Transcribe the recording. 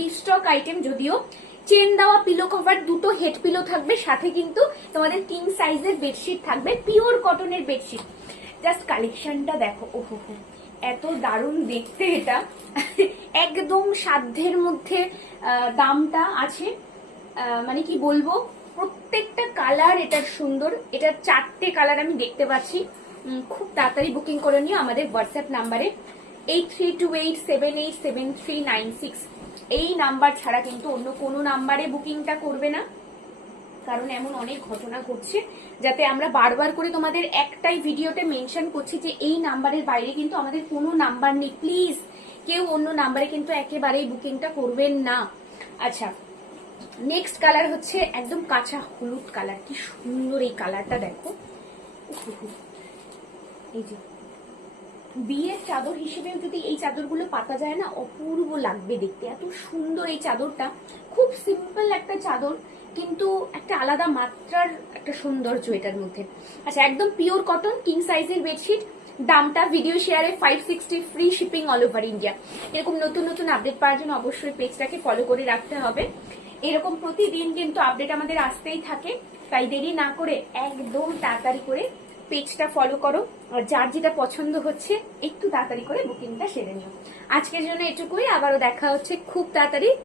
Restock item, যদিও chain দেওয়া pillow cover, দুটো হেড পিলো থাকবে, সাথে কিন্তু তোমাদের কিং সাইজের বেডশিট থাকবে, পিওর কটনের বেডশিট। জাস্ট কালেকশনটা দেখো, ওহো, এত দারুণ দেখতে এটা। একদম সাধ্যের মধ্যে দামটা আছে, মানে কি বলবো, প্রত্যেকটা কালার এটার সুন্দর। এটার 4টে কালার আমি দেখতে পাচ্ছি। খুব তাড়াতাড়ি বুকিং করে নিও আমাদের হোয়াটসঅ্যাপ নাম্বারে 8328787396। এই নাম্বার ছাড়া কিন্তু অন্য কোনো নাম্বারে বুকিংটা করবে না, কারণ এমন অনেক ঘটনা ঘটছে, যাতে আমরা বারবার করে তোমাদের একটাই ভিডিওতে মেনশন করছি যে এই নাম্বারের বাইরে কিন্তু আমাদের কোনো নাম্বার নেই। প্লিজ কেউ অন্য নাম্বারে কিন্তু একেবারেই বুকিংটা করবেন না। আচ্ছা, নেক্সট কালার হচ্ছে একদম কাঁচা হলুদ কালার। কি সুন্দর এই কালারটা দেখো, এই যে বিয়ের চাদর হিসেবেও যদি এই চাদরগুলো পাতা যায় না, অপূর্ব লাগবে দেখতে। এত সুন্দর এই চাদরটা, খুব সিম্পল একটা চাদর, কিন্তু একটা আলাদা মাত্রার একটা সৌন্দর্য এটার মধ্যে। আচ্ছা, একদম পিওর কটন কিং সাইজের বেডশিট। দামটা ভিডিও শেয়ারে 560, free shipping all over India. এরকম নতুন নতুন আপডেট পাওয়ার জন্য অবশ্যই পেজটাকে ফলো করে রাখতে হবে। এরকম প্রতিদিন কিন্তু আপডেট আমাদের আসতেই থাকে, তাই দেরি না করে একদম তাড়াতাড়ি করে পেজটা ফলো করো। আর যার যেটা পছন্দ হচ্ছে একটু তাড়াতাড়ি করে বুকিংটা সেরে নিও। আজকের জন্য এটুকুই, আবারও দেখা হচ্ছে খুব তাড়াতাড়ি।